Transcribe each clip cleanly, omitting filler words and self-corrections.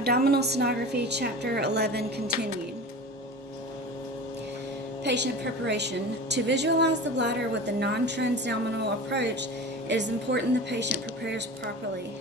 Abdominal sonography, chapter 11, continued. Patient preparation. To visualize the bladder with the non-transabdominal approach, it is important the patient prepares properly.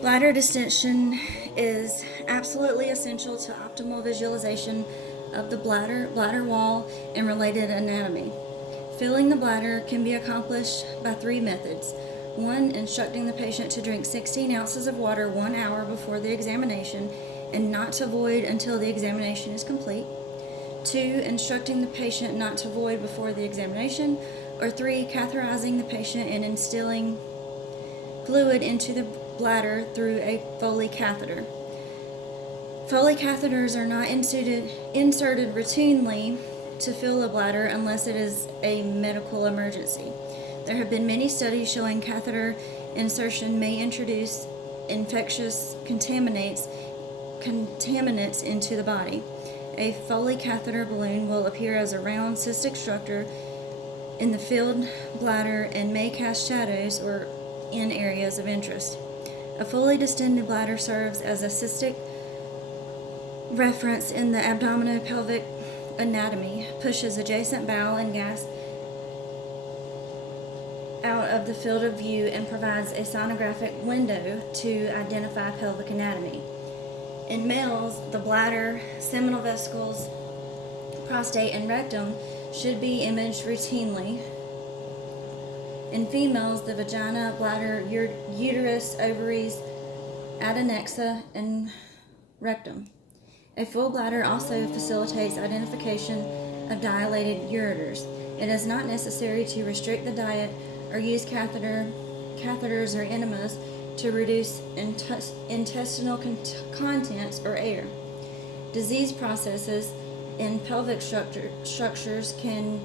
Bladder distension is absolutely essential to optimal visualization of the bladder wall, and related anatomy. Filling the bladder can be accomplished by 3 methods. 1. Instructing the patient to drink 16 ounces of water 1 hour before the examination and not to void until the examination is complete. 2. Instructing the patient not to void before the examination. Or 3. Catheterizing the patient and instilling fluid into the bladder through a Foley catheter. Foley catheters are not inserted routinely to fill the bladder unless it is a medical emergency. There have been many studies showing catheter insertion may introduce infectious contaminants into the body. A Foley catheter balloon will appear as a round cystic structure in the filled bladder and may cast shadows or in areas of interest. A fully distended bladder serves as a cystic reference in the abdominopelvic anatomy, pushes adjacent bowel and gas out of the field of view, and provides a sonographic window to identify pelvic anatomy. In males, the bladder, seminal vesicles, prostate, and rectum should be imaged routinely. In females, the vagina, bladder, uterus, ovaries, adnexa, and rectum. A full bladder also facilitates identification of dilated ureters. It is not necessary to restrict the diet or use catheters or enemas to reduce intestinal contents or air. Disease processes in pelvic structures can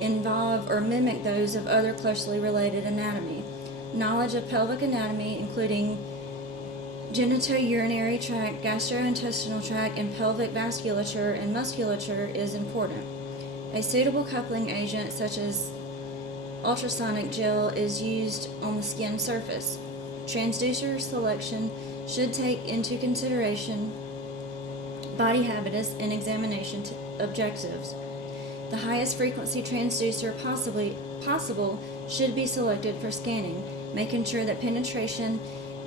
involve or mimic those of other closely related anatomy. Knowledge of pelvic anatomy, including genitourinary tract, gastrointestinal tract, and pelvic vasculature and musculature, is important. A suitable coupling agent, such as ultrasonic gel, is used on the skin surface. Transducer selection should take into consideration body habitus and examination objectives. The highest frequency transducer possible should be selected for scanning, making sure that penetration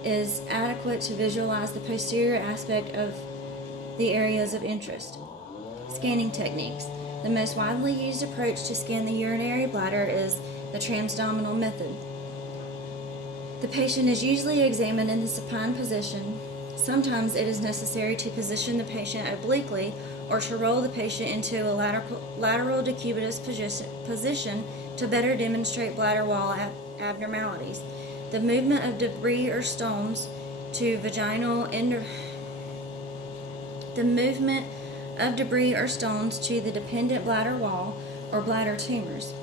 is adequate to visualize the posterior aspect of the areas of interest. Scanning techniques. The most widely used approach to scan the urinary bladder is the transabdominal method. The patient is usually examined in the supine position. Sometimes it is necessary to position the patient obliquely or to roll the patient into a lateral decubitus position to better demonstrate bladder wall abnormalities. The movement of debris or stones to the dependent bladder wall or bladder tumors.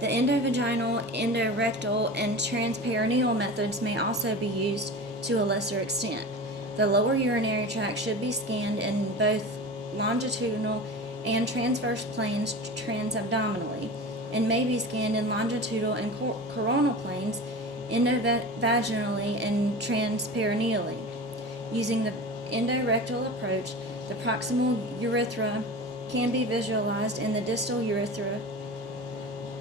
The endovaginal, endorectal, and transperineal methods may also be used to a lesser extent. The lower urinary tract should be scanned in both longitudinal and transverse planes transabdominally, and may be scanned in longitudinal and coronal planes endovaginally and transperineally. Using the endorectal approach, the proximal urethra can be visualized, and the distal urethra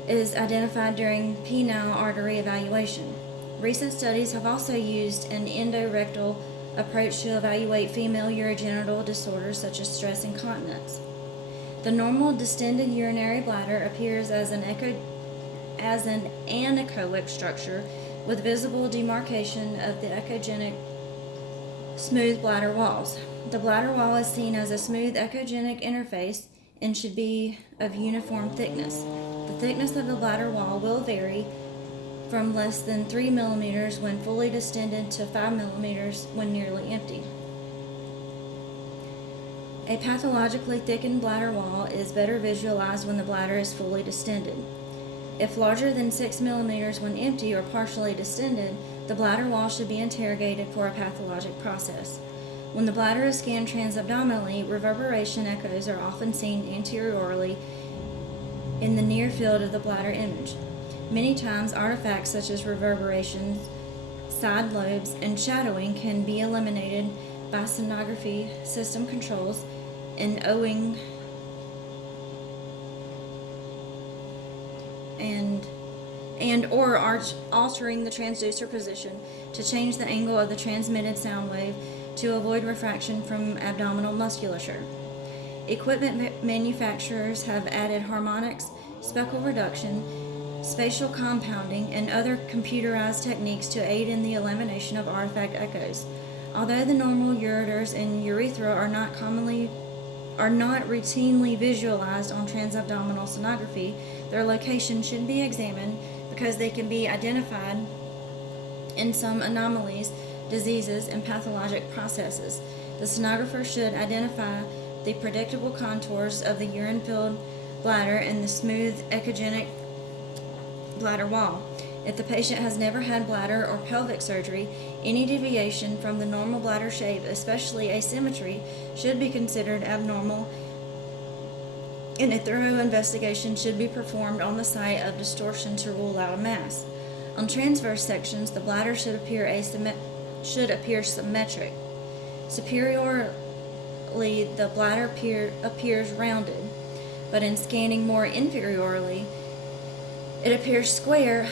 is identified during penile artery evaluation. Recent studies have also used an endorectal approach to evaluate female urogenital disorders such as stress incontinence. The normal distended urinary bladder appears as an anechoic structure with visible demarcation of the echogenic smooth bladder walls. The bladder wall is seen as a smooth echogenic interface and should be of uniform thickness. The thickness of the bladder wall will vary from less than 3 millimeters when fully distended to 5 millimeters when nearly empty. A pathologically thickened bladder wall is better visualized when the bladder is fully distended. If larger than 6 millimeters when empty or partially distended, the bladder wall should be interrogated for a pathologic process. When the bladder is scanned transabdominally, reverberation echoes are often seen anteriorly in the near field of the bladder image. Many times, artifacts such as reverberations side lobes, and shadowing can be eliminated by sonography system controls and or altering the transducer position to change the angle of the transmitted sound wave to avoid refraction from abdominal musculature. Equipment manufacturers have added harmonics, speckle reduction, spatial compounding, and other computerized techniques to aid in the elimination of artifact echoes. Although the normal ureters and urethra are not routinely visualized on transabdominal sonography, their location should be examined because they can be identified in some anomalies, diseases, and pathologic processes. The sonographer should identify the predictable contours of the urine-filled bladder and the smooth echogenic bladder wall. If the patient has never had bladder or pelvic surgery, any deviation from the normal bladder shape, especially asymmetry, should be considered abnormal, and a thorough investigation should be performed on the site of distortion to rule out a mass. On transverse sections, the bladder should appear symmetric. Superiorly, the bladder appears rounded, but in scanning more inferiorly, it appears square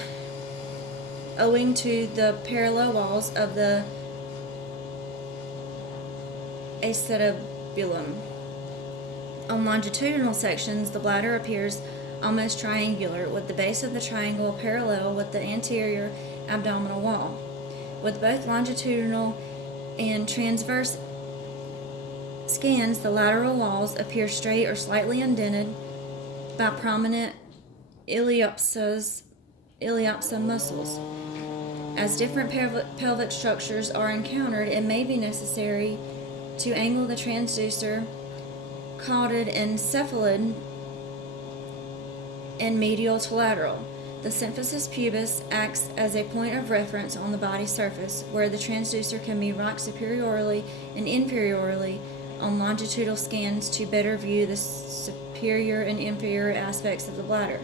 owing to the parallel walls of the acetabulum. On longitudinal sections, the bladder appears almost triangular, with the base of the triangle parallel with the anterior abdominal wall. With both longitudinal and transverse scans, the lateral walls appear straight or slightly indented by prominent iliopsoas muscles. As different pelvic structures are encountered, it may be necessary to angle the transducer, caudate and cephalid, and medial to lateral. The symphysis pubis acts as a point of reference on the body surface, where the transducer can be rocked superiorly and inferiorly on longitudinal scans to better view the superior and inferior aspects of the bladder.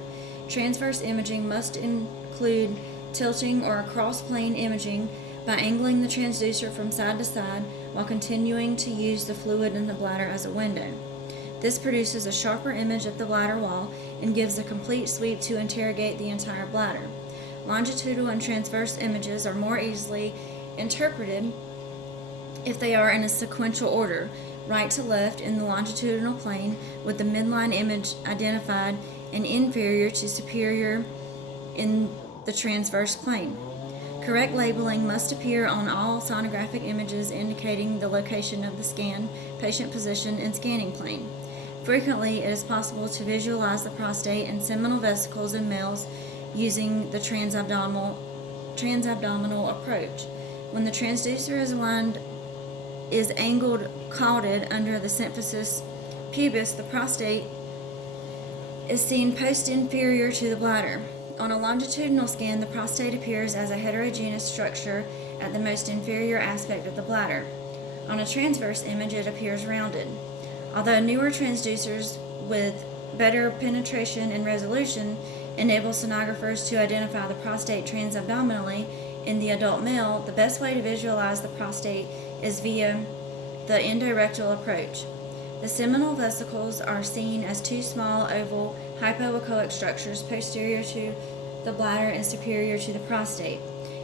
Transverse imaging must include tilting or cross-plane imaging by angling the transducer from side to side while continuing to use the fluid in the bladder as a window. This produces a sharper image of the bladder wall and gives a complete sweep to interrogate the entire bladder. Longitudinal and transverse images are more easily interpreted if they are in a sequential order, right to left in the longitudinal plane, with the midline image identified and inferior to superior in the transverse plane. Correct labeling must appear on all sonographic images indicating the location of the scan, patient position, and scanning plane. Frequently, it is possible to visualize the prostate and seminal vesicles in males using the transabdominal approach. When the transducer is angled caudate under the symphysis pubis, the prostate is seen posterior to the bladder. On a longitudinal scan, the prostate appears as a heterogeneous structure at the most inferior aspect of the bladder. On a transverse image, it appears rounded. Although newer transducers with better penetration and resolution enable sonographers to identify the prostate transabdominally in the adult male, the best way to visualize the prostate is via the endorectal approach. The seminal vesicles are seen as two small oval hypoechoic structures posterior to the bladder and superior to the prostate.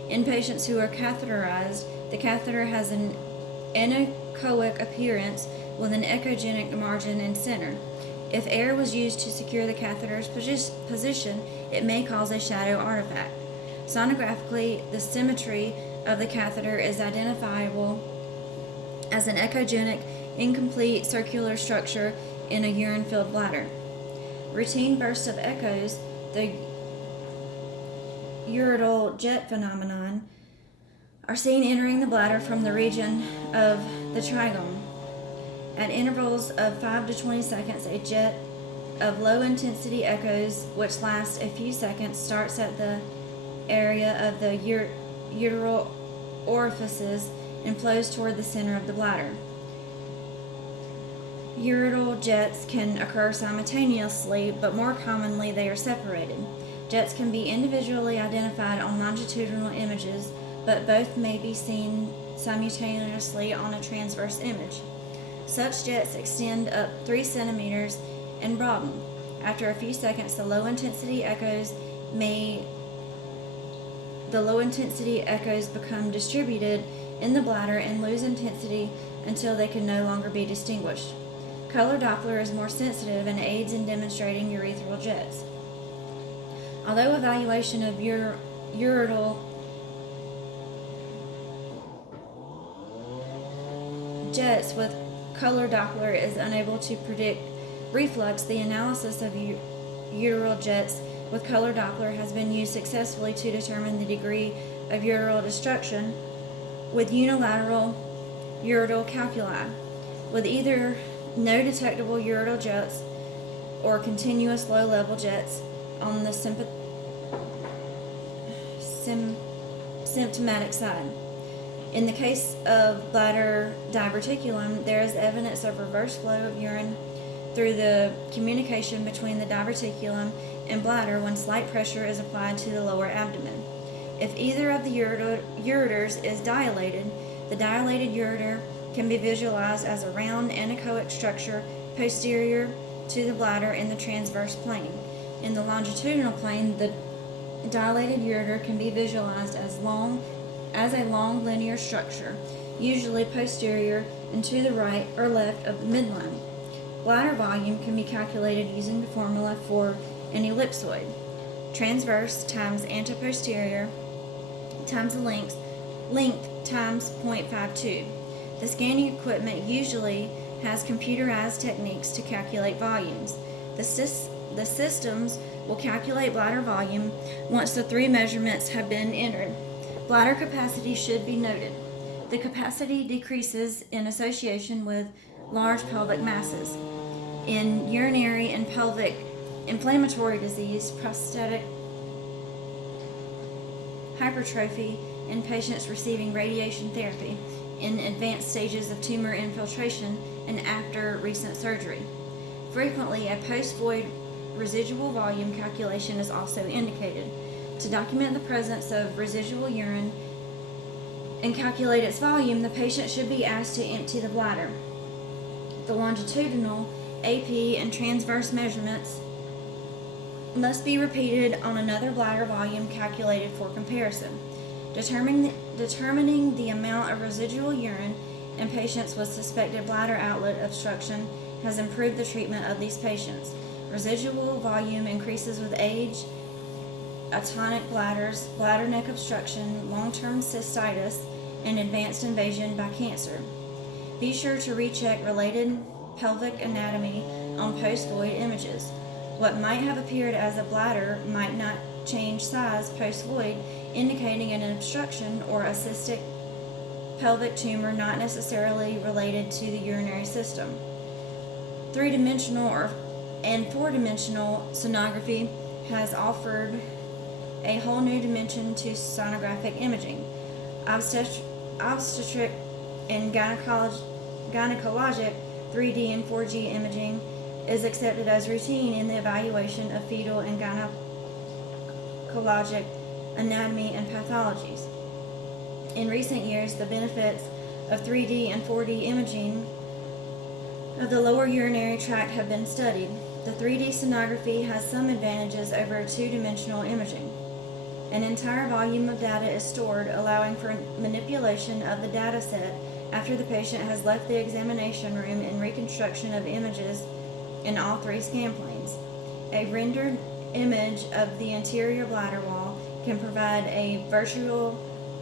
In patients who are catheterized, the catheter has an anechoic appearance with an echogenic margin in center. If air was used to secure the catheter's position, it may cause a shadow artifact. Sonographically, the symmetry of the catheter is identifiable as an echogenic, incomplete circular structure in a urine-filled bladder. Routine bursts of echoes, the ureteral jet phenomenon, are seen entering the bladder from the region of the trigone. At intervals of 5 to 20 seconds, a jet of low-intensity echoes, which lasts a few seconds, starts at the area of the ureteral orifices and flows toward the center of the bladder. Ureteral jets can occur simultaneously, but more commonly they are separated. Jets can be individually identified on longitudinal images but both may be seen simultaneously on a transverse image. Such jets extend up 3 centimeters and broaden. After a few seconds, the low intensity echoes become distributed in the bladder and lose intensity until they can no longer be distinguished. Color Doppler is more sensitive and aids in demonstrating urethral jets. Although evaluation of ureteral jets with color Doppler is unable to predict reflux, the analysis of ureteral jets with color Doppler has been used successfully to determine the degree of ureteral destruction with unilateral ureteral calculi, with either no detectable ureteral jets or continuous low-level jets on the symptomatic side. In the case of bladder diverticulum, there is evidence of reverse flow of urine through the communication between the diverticulum and bladder when slight pressure is applied to the lower abdomen. If either of the ureters is dilated, the dilated ureter can be visualized as a round anechoic structure posterior to the bladder in the transverse plane. In the longitudinal plane, the dilated ureter can be visualized as a long linear structure, usually posterior and to the right or left of the midline. Bladder volume can be calculated using the formula for an ellipsoid: transverse times anteposterior times the length times 0.52. The scanning equipment usually has computerized techniques to calculate volumes. The systems will calculate bladder volume once the 3 measurements have been entered. Bladder capacity should be noted. The capacity decreases in association with large pelvic masses. In urinary and pelvic inflammatory disease, prostatic hypertrophy in patients receiving radiation therapy, in advanced stages of tumor infiltration, and after recent surgery. Frequently, a post-void residual volume calculation is also indicated. To document the presence of residual urine and calculate its volume, the patient should be asked to empty the bladder. The longitudinal, AP, and transverse measurements must be repeated on another bladder volume calculated for comparison. Determining the amount of residual urine in patients with suspected bladder outlet obstruction has improved the treatment of these patients. Residual volume increases with age, atonic bladders, bladder neck obstruction, long-term cystitis, and advanced invasion by cancer. Be sure to recheck related pelvic anatomy on post-void images. What might have appeared as a bladder might not change size post-void, indicating an obstruction or a cystic pelvic tumor not necessarily related to the urinary system. 3-dimensional and 4-dimensional sonography has offered a whole new dimension to sonographic imaging. Obstetric and gynecologic 3D and 4D imaging is accepted as routine in the evaluation of fetal and gynecologic anatomy and pathologies. In recent years, the benefits of 3D and 4D imaging of the lower urinary tract have been studied. The 3D sonography has some advantages over 2-dimensional imaging. An entire volume of data is stored, allowing for manipulation of the data set after the patient has left the examination room and reconstruction of images in all 3 scan planes. A rendered image of the anterior bladder wall can provide a virtual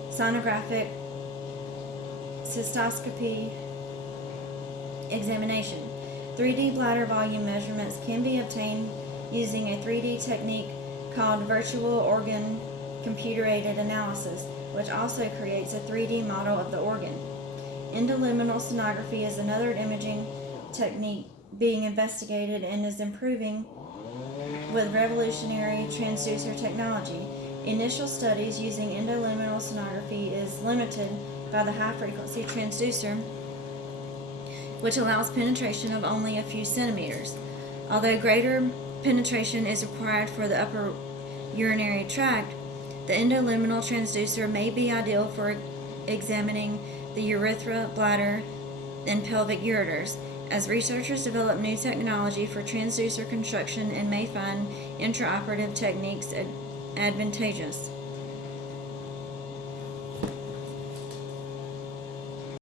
sonographic cystoscopy examination. 3D bladder volume measurements can be obtained using a 3D technique called virtual organ computer-aided analysis, which also creates a 3D model of the organ. Endoluminal sonography is another imaging technique being investigated and is improving with revolutionary transducer technology. Initial studies using endoluminal sonography is limited by the high-frequency transducer, which allows penetration of only a few centimeters. Although greater penetration is required for the upper urinary tract, The endoluminal transducer may be ideal for examining the urethra, bladder, and pelvic ureters, as researchers develop new technology for transducer construction and may find intraoperative techniques advantageous.